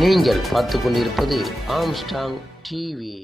நீங்கள் பார்த்து கொண்டிருப்பது ஆம்ஸ்டாங் டிவி.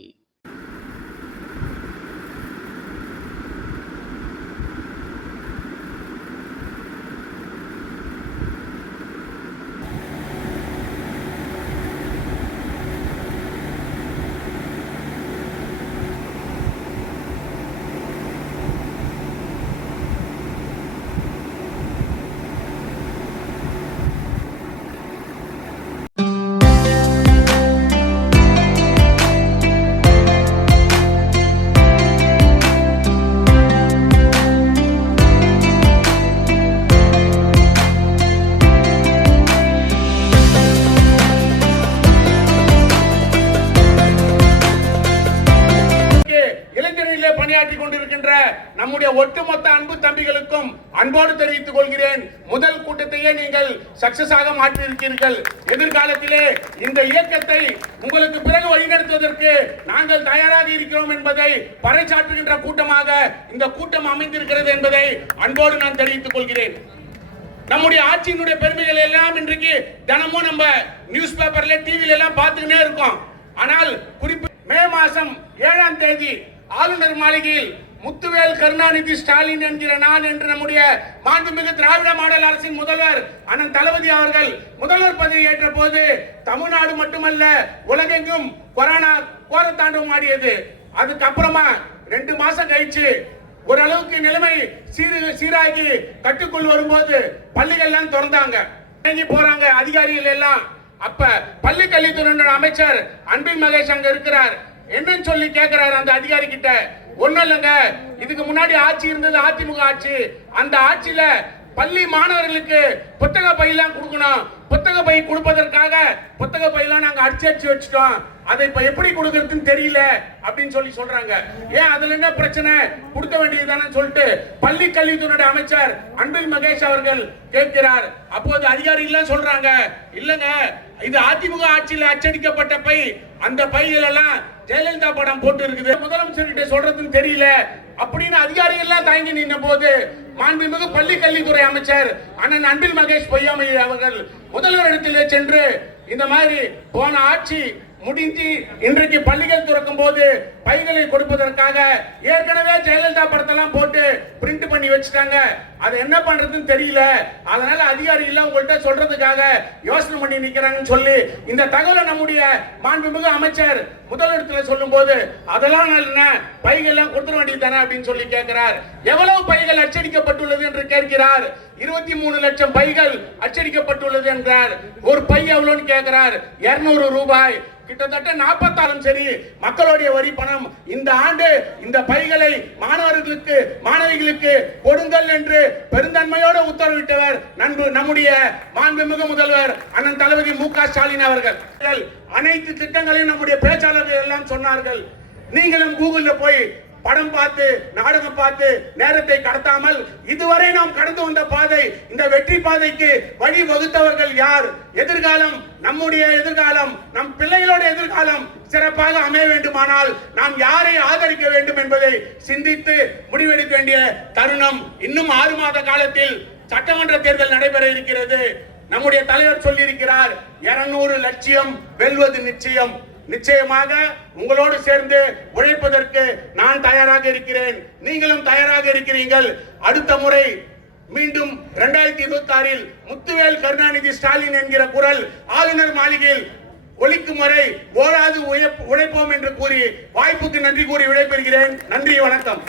நம்முடைய ஒட்டுமொத்த அன்பு தம்பிகளுக்கும் அன்போடு தெரிவித்துக் கொள்கிறேன். முதல் கூட்டத்தையே நீங்கள் சக்சஸாக மாற்றியிருக்கிறீர்கள். எதிர்காலத்திலே இந்த இயக்கத்தை உங்களுக்கு பிறகு வழிநடத்துவதற்கு நாங்கள் தயாராக இருக்கிறோம் என்பதை பறைசாற்றுகின்ற கூட்டமாக இந்த கூட்டம் அமைந்திருக்கிறது என்பதை அன்போடு நான் தெரிவித்துக் கொள்கிறேன். நம்முடைய ஆட்சியினுடைய பெருமைகள் எல்லாம் இன்றைக்கு தினமும் நம்ம நியூஸ் பேப்பர்ல டிவில எல்லாம் பார்த்துக்கிட்டே இருக்கோம். ஆனால் குறிப்பிட்ட மே மாதம் 7ஆம் தேதி ஆளுநர் மாளிகையில் முத்துவேல் கருணாநிதி ஸ்டாலின் என்கிற நான் என்று நம்முடைய மாண்புமிகு திராவிட மாடல் அரசின் முதல்வர் அண்ணன் தளபதி அவர்கள் முதல்வர் பதவி ஏற்ற போது தமிழ்நாடு மட்டுமல்ல உலகெங்கும் கொரோனா கோரத்தாண்டவம் ஆடியது. அதுக்கப்புறமா 2 மாசம் கழிச்சு ஓரளவுக்கு நிலைமை சீராகி கட்டுக்குள் வரும்போது பள்ளிகள் எல்லாம் திறந்தாங்க, போறாங்க அதிகாரிகள் எல்லாம். அப்ப பள்ளி கல்வித்துறை அமைச்சர் அன்பில் மகேஷ் அங்க இருக்கிறார். என்னன்னு சொல்லி கேட்கிறாரு அந்த அதிகாரி கிட்ட. ஒண்ணும் இல்லைங்க, இதுக்கு முன்னாடி ஆட்சி இருந்தது அதிமுக ஆட்சி. அந்த ஆட்சியில பள்ளி மாணவர்களுக்கு புத்தக பையெல்லாம் கொடுக்கணும். புத்தக பை கொடுப்பதற்காக புத்தக பையெல்லாம் நாங்க அடிச்சு வச்சுட்டோம். அதை இப்ப எப்படி கொடுக்கறதுன்னு தெரியல அப்படின்னு சொல்றாங்க. ஏன் அதுல என்ன பிரச்சனை, கொடுக்க வேண்டியதுதானே சொல்லிட்டு பள்ளி கல்வித்துறை அமைச்சர் அன்பில் மகேஷ் அவர்கள் கேட்கிறார். அப்போது அதிகாரிகள் சொல்றாங்க, இல்லங்க இது அதிமுக ஆட்சியில் அச்சடிக்கப்பட்ட பை, அந்த பையில எல்லாம் ஜெயலலிதா படம் போட்டு இருக்குது, முதலமைச்சர் கிட்ட சொல்றதுன்னு தெரியல அப்படின்னு அதிகாரிகள் எல்லாம் தாங்கி நின்ற போது மாண்புமிகு பள்ளி கல்வித்துறை அமைச்சர் அண்ணன் அன்பில் மகேஷ் பொய்யாமொழி அவர்கள் முதல்வர் இடத்திலே சென்று இந்த மாதிரி போன ஆட்சி முடிஞ்சு இன்றைக்கு பள்ளிகள் திறக்கும் போது பைகளை கொடுப்பதற்காக ஏற்கனவே ஜெயலலிதா படத்தெல்லாம் போட்டு பிரிண்ட் பண்ணி வச்சுட்டாங்க, அது என்ன பண்றதுன்னு தெரியல, அதனால அதிகாரிகள் உங்கள்கிட்ட சொல்றதுக்காக யோசனை பண்ணி நிக்கிறாங்கன்னு சொல்லி இந்த தகவலை நம்முடைய மாண்புமிகு அமைச்சர் முதலிடத்துல சொல்லும் போது அதெல்லாம் என்ன பைகள் எல்லாம் கொடுத்துட வேண்டியது தானே அப்படின்னு சொல்லி கேட்கிறார். எவ்வளவு பைகள் அச்சடிக்கப்பட்டுள்ளது என்று கேட்கிறார். 23 லட்சம் பைகள் அச்சடிக்கப்பட்டுள்ளது என்கிறார். ஒரு பை எவ்வளவுன்னு கேட்கிறார். 200 ரூபாய், கிட்டத்தட்ட 46. சரி, மக்களுடைய வரி பணம். இந்த ஆண்டு இந்த பைகளை மாணவர்களுக்கு மாணவிகளுக்கு கொடுங்கள் என்று பெருந்தன்மையோடு உத்தரவிட்டவர் நம்முடைய மாண்புமிகு முதல்வர் அண்ணன் தளபதி மு.க. ஸ்டாலின் அவர்கள். அனைத்து திட்டங்களையும் நம்முடைய பேச்சாளர்கள் எல்லாம் சொன்னார்கள். நீங்களும் கூகுள்ல போய் படம் பார்த்து நாடகம் பார்த்து நேரத்தை கடத்தாமல் இதுவரை நாம் கடந்து வந்த பாதை, இந்த வெற்றி பாதைக்கு வழி வகுத்தவர்கள் யார், எதிர்காலம் நம்முடைய எதிர்காலம் நம் பிள்ளைகளோட எதிர்காலம் சிறப்பாக அமைய வேண்டுமானால் நாம் யாரை ஆதரிக்க வேண்டும் என்பதை சிந்தித்து முடிவெடுக்க வேண்டிய தருணம். இன்னும் 6 மாத காலத்தில் சட்டமன்ற தேர்தல் நடைபெற இருக்கிறது. நம்முடைய தலைவர் சொல்லியிருக்கிறார், 200 லட்சியம் வெல்வது நிச்சயம். நிச்சயமாக உங்களோடு சேர்ந்து உழைப்பதற்கு நான் தயாராக இருக்கிறேன், நீங்களும் தயாராக இருக்கிறீர்கள். அடுத்த முறை மீண்டும் 2026 முத்துவேல் கருணாநிதி ஸ்டாலின் என்கிற குரல் ஆளுநர் மாளிகையில் ஒலிக்கும் வரை ஓடாது உழைப்போம் என்று கூறி வாய்ப்புக்கு நன்றி கூறி விடைபெறுகிறேன். நன்றி, வணக்கம்.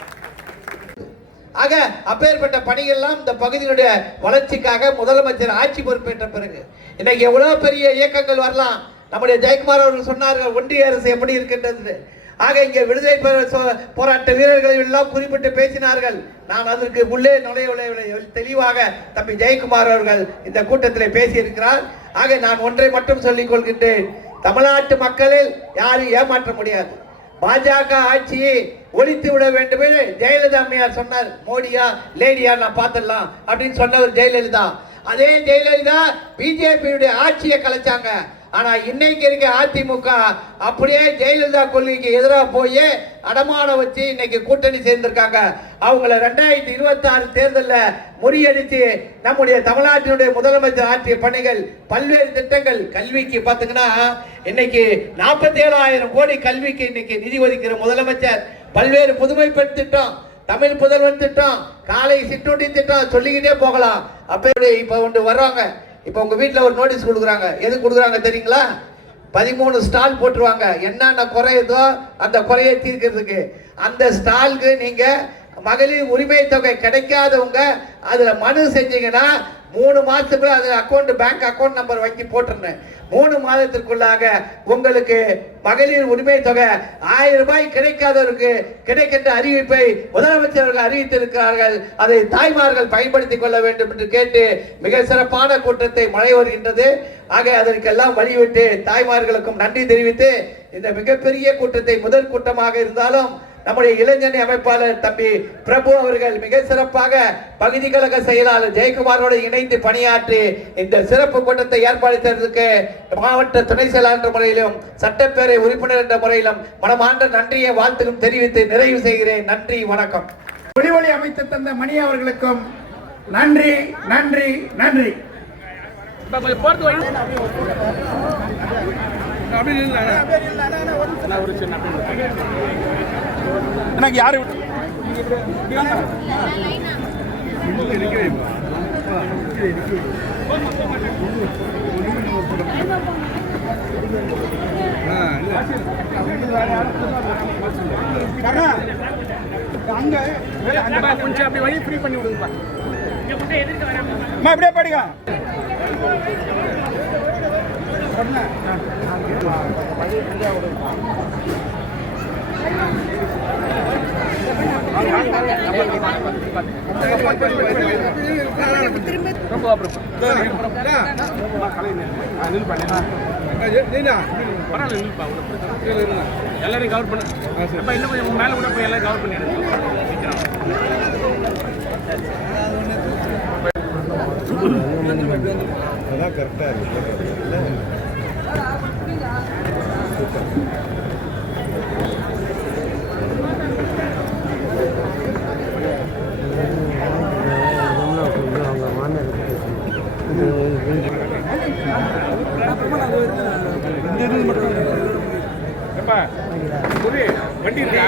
ஆக அப்பேற்பட்ட பணிகள்லாம் இந்த பகுதியினுடைய வளர்ச்சிக்காக முதலமைச்சர் ஆட்சி பொறுப்பேற்ற பிறகு இன்னைக்கு எவ்வளவு பெரிய இயக்கங்கள் வரலாம். நம்முடைய ஜெயக்குமார் அவர்கள் சொன்னார்கள் ஒன்றிய அரசு எப்படி இருக்கின்றது. ஆக இங்கே விடுதலை போராட்ட வீரர்கள் எல்லாம் குறிப்பிட்டு பேசினார்கள். நான் அதற்கு உள்ளே நுழையவில்லை. தெளிவாக தம்பி ஜெயக்குமார் அவர்கள் இந்த கூட்டத்தில் பேசியிருக்கிறார். ஆக நான் ஒன்றை மட்டும் சொல்லிக் கொள்கின்றேன், தமிழ்நாட்டு மக்களில் யாரும் ஏமாற்ற முடியாது. பாஜக ஆட்சியை ஒழித்து விட வேண்டும் என்று ஜெயலலிதா அம்மையார் சொன்னார். மோடியா லேடியா நான் பார்த்துடலாம் அப்படின்னு சொன்னவர் ஜெயலலிதா. அதே ஜெயலலிதா பிஜேபியுடைய ஆட்சியை கலைச்சாங்க. ஆனா இன்னைக்கு இருக்க அதிமுக அப்படியே ஜெயலலிதா கொள்கைக்கு எதிராக போய் அடமானம் வச்சு இன்னைக்கு கூட்டணி சேர்ந்திருக்காங்க. அவங்கள 2026 தேர்தலில் முறியடிச்சு நம்முடைய தமிழ்நாட்டினுடைய முதலமைச்சர் ஆற்றிய பணிகள் பல்வேறு திட்டங்கள். கல்விக்கு பாத்தீங்கன்னா இன்னைக்கு 47,000 கோடி கல்விக்கு இன்னைக்கு நிதி ஒதுக்கிற முதலமைச்சர். பல்வேறு புதுமை பெண் திட்டம், தமிழ் புதல்வன் திட்டம், காலை சிற்றுண்டி திட்டம், சொல்லிக்கிட்டே போகலாம். அப்ப இப்ப ஒன்று வர்றாங்க. இப்ப உங்க வீட்டுல ஒரு நோட்டீஸ் கொடுக்குறாங்க. எது கொடுக்குறாங்க தெரியுங்களா? 13 ஸ்டால் போட்டுருவாங்க. என்னென்ன குறையுதோ அந்த குறையை தீர்க்கிறதுக்கு. அந்த ஸ்டாலுக்கு நீங்க மகளிர் உரிமை தொகை கிடைக்காதவங்க அதுல மனு செஞ்சீங்கன்னா 3 மாசத்துக்குள்ள அது பேங்க் அக்கௌண்ட் நம்பர் வாங்கி போட்டுருந்தேன். 3 மாதத்திற்குள்ளாக உங்களுக்கு மகளிர் உரிமை தொகை 1000 ரூபாய் கிடைக்காதவருக்கு கிடைக்கின்ற அறிவிப்பை முதலமைச்சர்கள் அறிவித்திருக்கிறார்கள். அதை தாய்மார்கள் பயன்படுத்திக் கொள்ள வேண்டும் என்று கேட்டு மிக சிறப்பான கூட்டத்தை மழை வருகின்றது. ஆக அதற்கெல்லாம் வழிவிட்டு தாய்மார்களுக்கும் நன்றி தெரிவித்து இந்த மிகப்பெரிய கூட்டத்தை முதல் கூட்டமாக இருந்தாலும் நம்முடைய இளைஞரணி அமைப்பாளர் தம்பி பிரபு அவர்கள் மிக சிறப்பாக பகுதி கழக செயலாளர் ஜெயக்குமாரோடு இணைந்து பணியாற்றி இந்த சிறப்பு கூட்டத்தை ஏற்பாடு செய்ததற்கு மாவட்ட துணை செயலாளர் என்ற முறையிலும் சட்டப்பேரவை உறுப்பினர் என்ற முறையிலும் மனமார்ந்த நன்றியை வாழ்த்துக்கும் தெரிவித்து நிறைவு செய்கிறேன். நன்றி, வணக்கம். ஒளிவொலி அமைத்து தந்த மணி அவர்களுக்கும் நன்றி நன்றி நன்றி. எனக்கு யாரு அங்க கொஞ்சம் அப்படி வழி ஃப்ரீ பண்ணி விடுங்கப்பா. அப்படியே படிக்க எல்லாரையும் கவர் பண்ணு. இன்னும் கொஞ்சம் மேல கூட போய் எல்லாம் கவர் பண்ணிடுங்க. அதான் கரெக்டா இருக்கு. வண்டி இருக்கா?